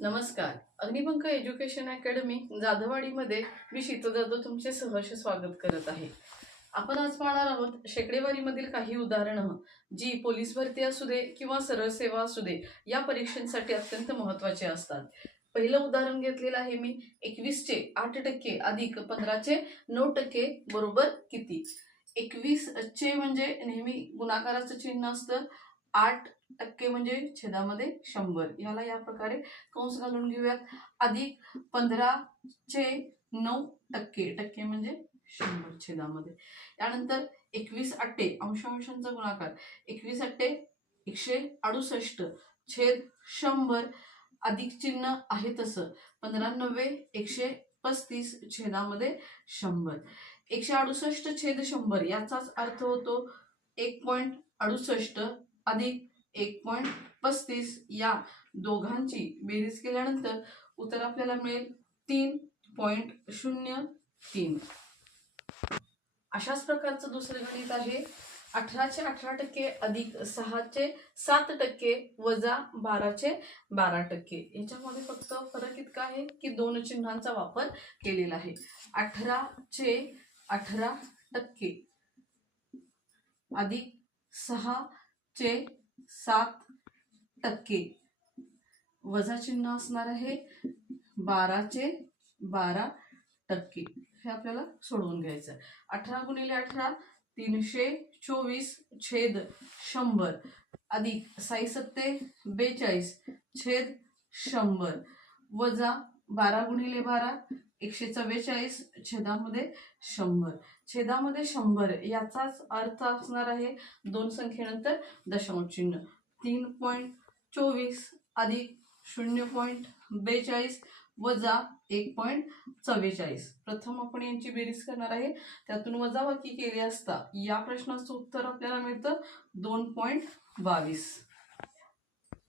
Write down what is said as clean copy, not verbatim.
नमस्कार. Agnipankh education academy जाधववाडीमध्ये मी शीतल जाधव तुमचे सहर्ष स्वागत करत आहे. आपण आज पाहणार आहोत शेकडेवारीमधील काही उदाहरणं जी पोलीस भरती असू दे किंवा सरळ सेवा असू दे या परीक्षांसाठी अत्यंत महत्त्वाचे असतात. पहिलं उदाहरण घेतलेलं आहे मी. 21 चे 8% अधिक 15 चे 9% बरोबर किती? 21 चे म्हणजे नेहमी गुणाकाराचं चिन्ह असतं. 8% म्हणजे छेदामध्ये 100. याला या प्रकारे कंस घालून घेऊयात. अधिक 15 चे 9%, टक्के म्हणजे 100 छेदामध्ये. त्यानंतर 21 अट्टे अंशांचा गुणाकार. 21 अट्टे 168 छेद 100 अधिक चिन्ह आहे तसं. 15 9 135 छेदामध्ये 100. 168 छेद 100 याचाच अर्थ होतो 1.68 अधिक 1.35. या दोघांची बेरीज केल्यानंतर उत्तर आपल्याला मिळेल 3.03. अशाच प्रकारचं दुसरं गणित आहे. 18 चे 18% अधिक 6 चे 7% वजा 12 चे 12%. याच्यामध्ये फक्त फरक इतका आहे की दोन चिन्हांचा वापर केलेला आहे. 18 चे 18% अधिक 6 चे 7% वजा चिन्ह असणार आहे 12 चे 12%. हे आपल्याला सोडवून घ्यायचं. 18 गुणिले 18 324 छेद 100 अधिक 6 सत्ते 42 छेद 100 वजा 12 गुणिले 12 144 छेदामध्ये 100. छेदामध्ये 100 याचाच अर्थ असणार आहे दोन संख्येनंतर दशांश चिन्ह. 3.24 अधिक 0.42 वजा 1.44. प्रथम आपण यांची बेरीज करणार आहे. त्यातून वजाबाकी केली असता या प्रश्नाचं उत्तर आपल्याला मिळतं 2.22.